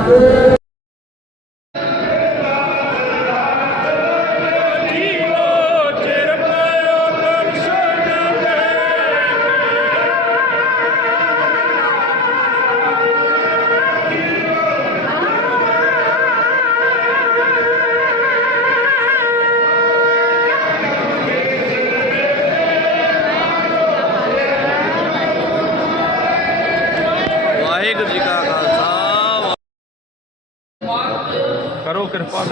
Amen. Waheguru ji ਕਾ ਖਾਲਸਾ ਕਰੋ ਕਿਰਪਾ